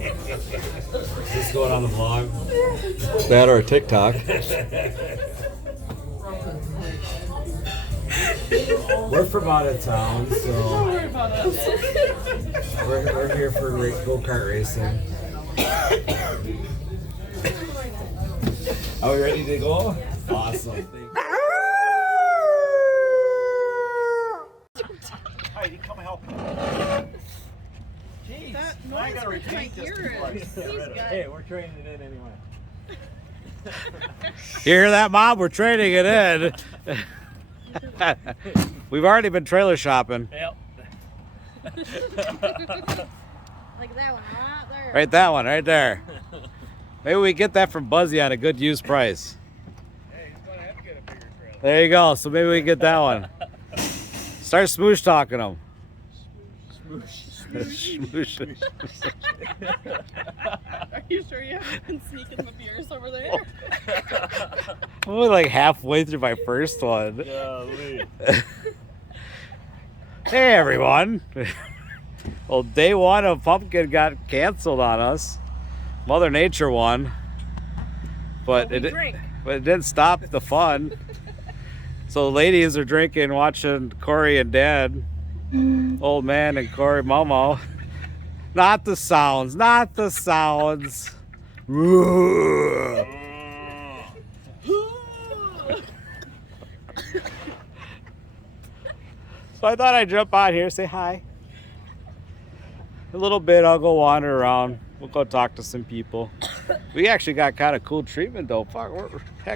Is this going on the vlog? That or TikTok. We're from out of town, so Don't worry about us. we're here for go-kart racing. Are we ready to go? Awesome. Heidi, come help me. Jeez, That I noise gotta hurts my repeat this ears. twice. Hey, we're training it in anyway. You hear that, Mom? We're trading it in. We've already been trailer shopping. Yep. Like that one right there. Right, that one, right there. Maybe we get that from Buzzy at a good used price. Hey, he's gonna have to get a bigger trailer. There you go. So maybe we can get that one. Start smoosh talking them. Smoosh. Are you sure you haven't been sneaking the beers over there? I'm only like halfway through my first one. Golly. Hey everyone. Well, day one of Pumpkin got canceled on us. Mother Nature won. But it didn't stop the fun. So the ladies are drinking, watching Corey and Dad. Old man and Corey Momo. Not the sounds, not the sounds. So I thought I'd jump on here, say hi. A little bit, I'll go wander around. We'll go talk to some people. We actually got kind of cool treatment though. Fuck,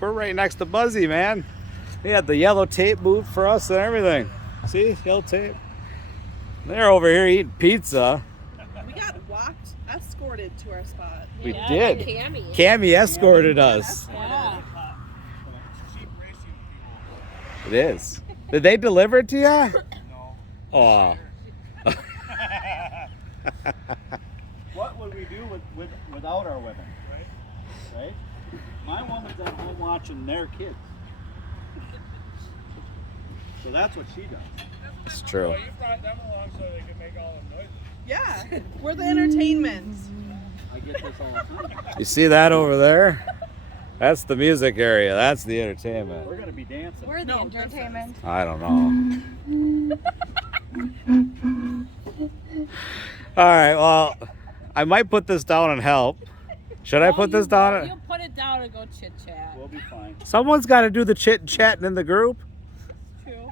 we're right next to Buzzy, man. They had the yellow tape moved for us and everything. See, yellow tape. They're over here eating pizza. We got walked, escorted to our spot. We did. Cammy. Cammy escorted us. Yeah. It is. Did they deliver it to you? No. Oh. What would we do without our women? Right? My woman's at home watching their kids. So that's what she does. It's true. You brought them along so they could make all the noises. Yeah, we're the entertainment. I get this all the time. You see that over there? That's the music area. That's the entertainment. We're gonna be dancing. We're the entertainment. I don't know. All right, well, I might put this down and help. Should I put this down? You put it down and go chit chat. We'll be fine. Someone's got to do the chit and chatting in the group. True.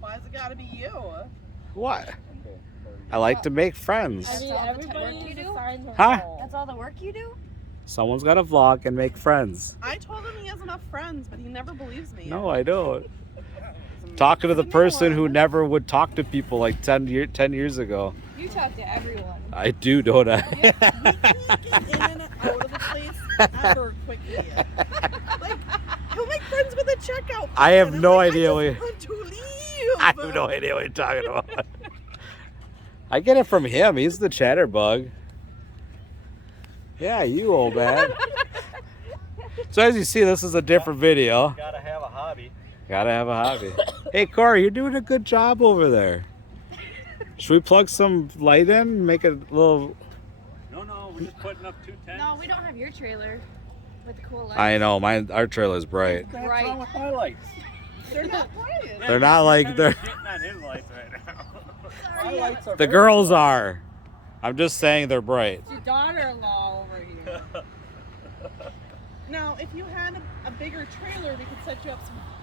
Why's it gotta be you? What? I like to make friends. I mean, everybody you do? Huh? That's all the work you do? Someone's got to vlog and make friends. I told him he has enough friends, but he never believes me. No, I don't. Talking to the person who never would talk to people like 10 years ago. You talk to everyone. I do, don't I? We can get in and out of the place ever quickly. Like, he'll make friends with a checkout. I have person. no I'm like, idea I what just want to leave. I have no idea what you're talking about. I get it from him. He's the chatterbug. Yeah, you old man. So as you see, this is a different video. Gotta have a hobby. Gotta have a hobby. Hey, Corey, you're doing a good job over there. Should we plug some light in? Make it a little... No, we're just putting up 2 tents. No, we don't have your trailer with the cool lights. I know, our trailer's bright. What's Right. wrong with my lights? They're not playing. They're not like... they're. Getting on his lights right now. My lights are The girls are. I'm just saying they're bright. It's your daughter-in-law over here. Now, if you had a bigger trailer, we could set you up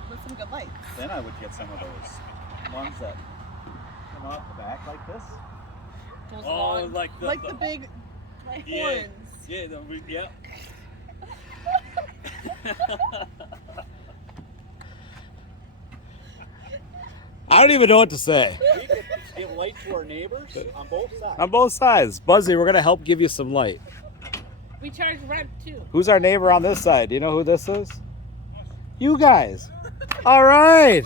with some good lights. Then I would get some of those ones that come out the back like this. Those Oh, long- like the big yeah, horns. yeah, yeah. I don't even know what to say. We could give light to our neighbors on both sides. On both sides. Buzzy, we're going to help give you some light. We charge rent too. Who's our neighbor on this side? Do you know who this is? You guys. All right.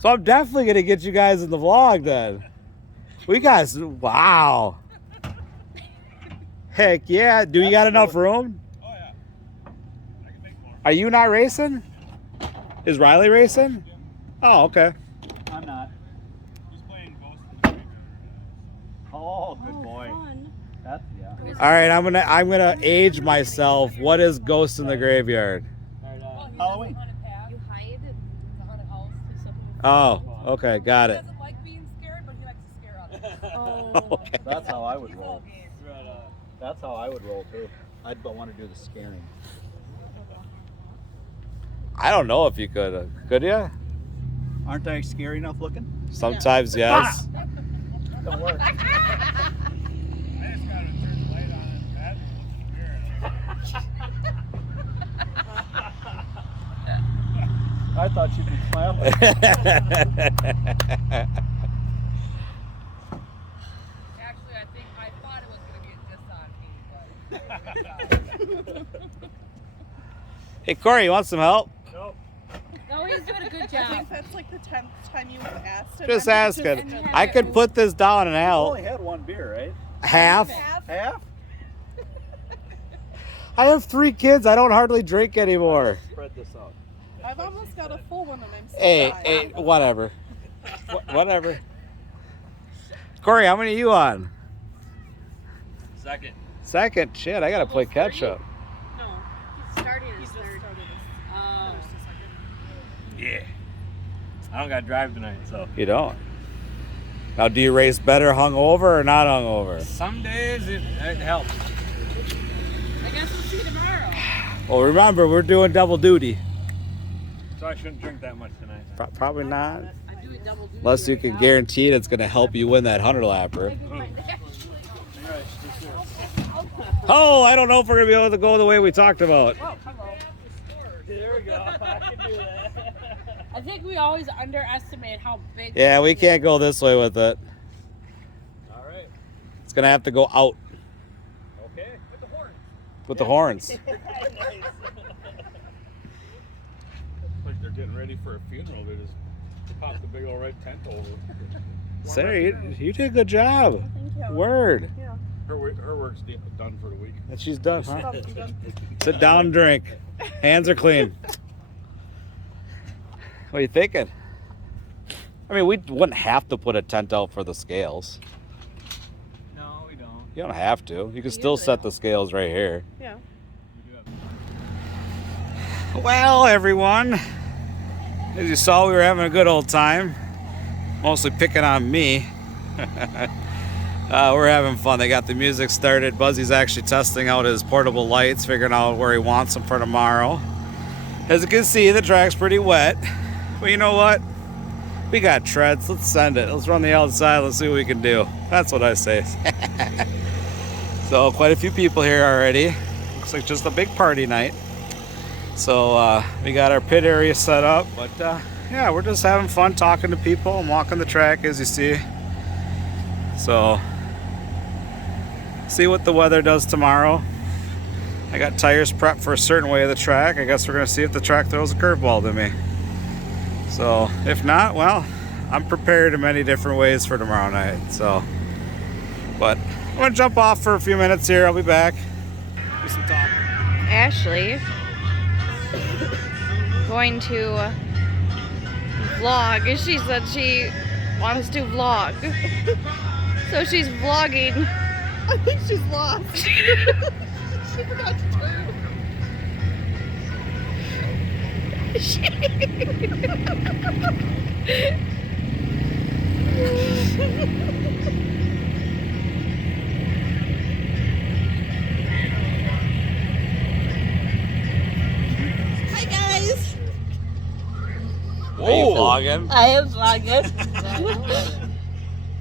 So I'm definitely going to get you guys in the vlog then. We guys, wow. Heck yeah. Do you got enough room? Oh yeah. I can make more. Are you not racing? Is Riley racing? Oh, okay. I'm not. He's playing Ghost in the Graveyard. Oh, good boy. Fun. That's yeah. All right, I'm gonna age myself. What is Ghost in the Graveyard? Halloween. You hide. Oh, okay, got it. doesn't like being scared, but he likes to scare others. Oh. Okay. That's how I would roll. Right on. That's how I would roll too. I'd want to do the scaring. I don't know if you could. Could you? Aren't I scary enough looking? Sometimes, yes. Don't work. I just gotta turn the light on and that looks weird. I thought you'd be smiling. Actually, I think I thought it was going to be a diss on me, but. Hey, Corey, you want some help? Nope. No, he's doing a good I job. think that's like the 10th time you've asked. and Just I'm asking. I could put this down and You out. only had one beer, right? Half. Half? I have 3 kids. I don't hardly drink anymore. Spread this out. I've almost got a full one and I'm still Hey, dying. hey, whatever. Whatever. Corey, how many are you on? Second. Second. Shit, I gotta play catch up. No, He started he his just third. started his first and second. Yeah. I don't gotta drive tonight, so. You don't. Now, do you race better hungover or not hungover? Some days it helps. I guess we'll see tomorrow. Well, remember, we're doing double duty. So I shouldn't drink that much tonight. Probably not. I'm doing double duty. Unless you right can now. guarantee it's going to help you win that 100-lapper. Oh, I don't know if we're going to be able to go the way we talked about. There we go. I can do that. I think we always underestimate how big. Yeah, we can't go this way with it. All right. It's going to have to go out Okay. With the horn. with the horns. Like they're getting ready for a funeral. They just popped the big old red tent over. Sarah, you did a good job. Thank you. Word. Yeah. Her work's done for the week. And she's done, huh? Done, done. Sit down and drink. Hands are clean. What are you thinking? I mean, we wouldn't have to put a tent out for the scales. No, we don't. You don't have to. You can still set the scales right here. Yeah. We do have. Well, everyone, as you saw, we were having a good old time. Mostly picking on me. We're having fun. They got the music started. Buzzy's actually testing out his portable lights, figuring out where he wants them for tomorrow. As you can see, the track's pretty wet. But you know what? We got treads. Let's send it. Let's run the outside. Let's see what we can do. That's what I say. So quite a few people here already. Looks like just a big party night. So we got our pit area set up. But yeah, we're just having fun talking to people and walking the track, as you see. So see what the weather does tomorrow. I got tires prepped for a certain way of the track. I guess we're going to see if the track throws a curveball to me. So if not, well, I'm prepared in many different ways for tomorrow night. So, but I'm going to jump off for a few minutes here. I'll be back. Do some talking. Ashley going to vlog. She said she wants to vlog. So she's vlogging. I think she's lost. She forgot to turn. Hi guys. Are you vlogging? I am vlogging.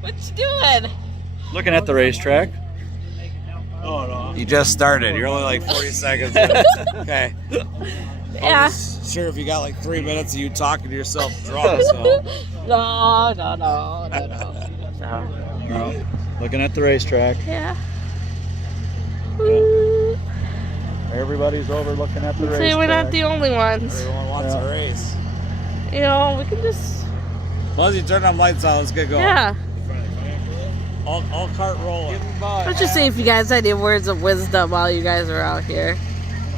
What you doing? Looking at the racetrack. Oh no. You just started. You're only like 40 seconds in. Okay. Yeah. Sure, if you got like 3 minutes of you talking to yourself drunk, so. No. Looking at the racetrack. Yeah. Everybody's over looking at the racetrack. See, we're not the only ones. Everyone wants a race. You know, we can just. Once you turn them lights on, let's get going. Yeah. All cart rolling. Let's just see if you guys had any words of wisdom while you guys are out here.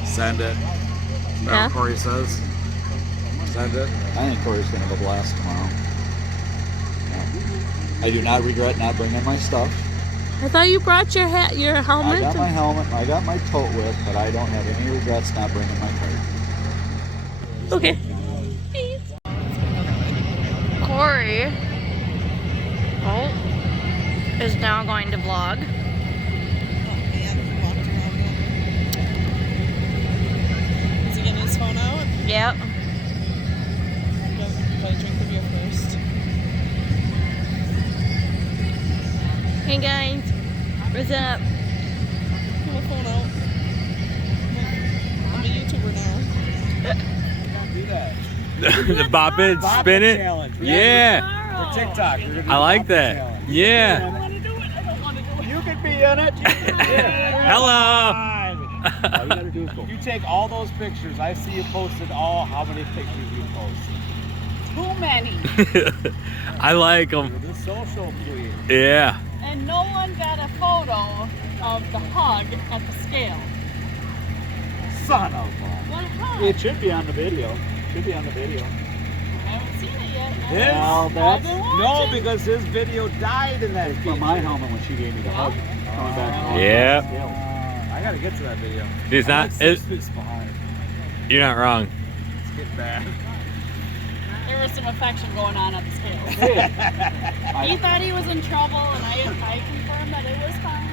Send it. Is that Yeah. what Corey says? Send it. I think Corey's gonna have a blast tomorrow. Yeah. I do not regret not bringing my stuff. I thought you brought your hat, your I helmet. got my helmet, I got my tote whip, but I don't have any regrets not bringing my cart. Okay. Corey is now going to vlog. Is he getting his phone out? Yep. Probably drink the beer first. Hey guys, what's up? Pull my phone out. I'm a YouTuber now. The bob it, spin it. Challenge. Yeah. For TikTok. We're gonna do I like the that. challenge. Yeah. You could be in it. Hello. All you gotta do is go. You take all those pictures. I see you posted how many pictures you post. Too many. I like them. The social queen. Yeah. And no one got a photo of the hug at the scale. Son of a. What hug? It should be on the video. Should be on the video. I haven't seen it yet. His? Well, that's No, because his video died in that for feature. my helmet when she gave me the hug. Coming back home. Yeah. I gotta get to that video. It's not. I'm like 6 weeks behind. You're not wrong. It's getting bad. There was some affection going on at the scale. He thought he was in trouble, and I confirmed that it was fine.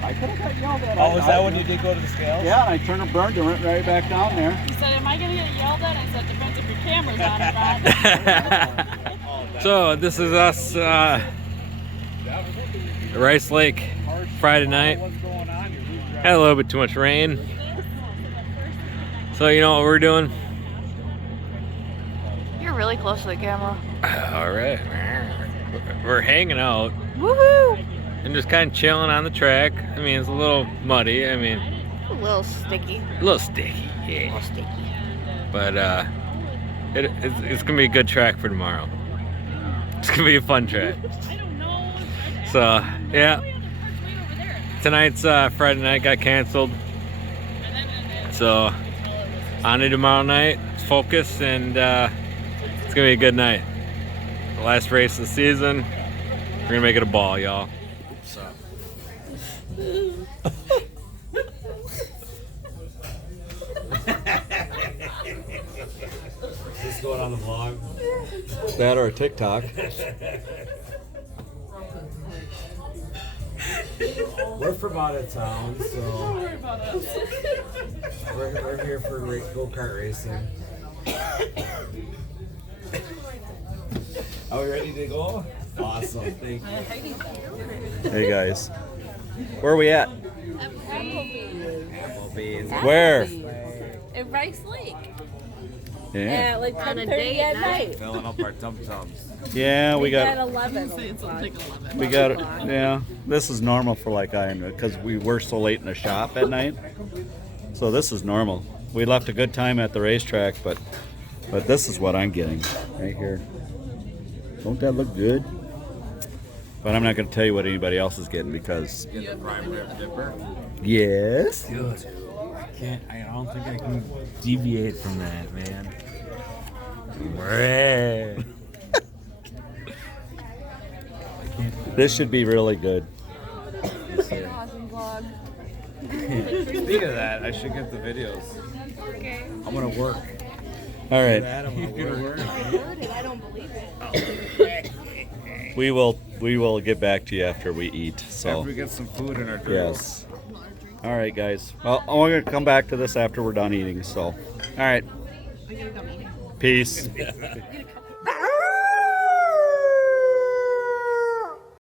I could have got yelled at. Oh, was that when you did go to the scales? Yeah, and I turned and burned and went right back down there. He said, "Am I gonna get yelled at?" I said, "Depends if your camera's on or not." So this is us, Rice Lake, Friday night. What's going on? You're losing Had a little bit too much rain. So you know what we're doing? You're really close to the camera. All right. We're hanging out Woohoo! and just kind of chilling on the track. I mean, it's a little muddy. I mean, A little sticky. a little sticky. A Yeah. little sticky. But it's gonna be a good track for tomorrow. It's gonna be a fun track. So yeah, tonight's Friday night got canceled. So on to tomorrow night. Focus and it's gonna be a good night. The last race of the season. We're gonna make it a ball, y'all. Is this going on the vlog? That or a TikTok. We're from out of town, so we're here for go-kart racing. Are we ready to go? Awesome, thank you. Hey guys, where are we at? Applebee's. Where? In Rice Lake. Yeah. At like On a 10:30 date at night. night. Filling up our tum-tums. Yeah, we At got. 11. We got it. Yeah, this is normal for like because we were so late in the shop at night. So this is normal. We left a good time at the racetrack, but this is what I'm getting right here. Don't that look good? But I'm not going to tell you what anybody else is getting because. Get the prime rib dipper. Yes. Dude, I don't think I can deviate from that, man. This should be really good. Awesome vlog. Speaking of that, I should get the videos. Okay. I'm gonna work. All right. I'm gonna work. I don't believe it. We will get back to you after we eat. So. After we get some food in our Yes. All right, guys. Well, we're going to come back to this after we're done eating. So, all right. Peace.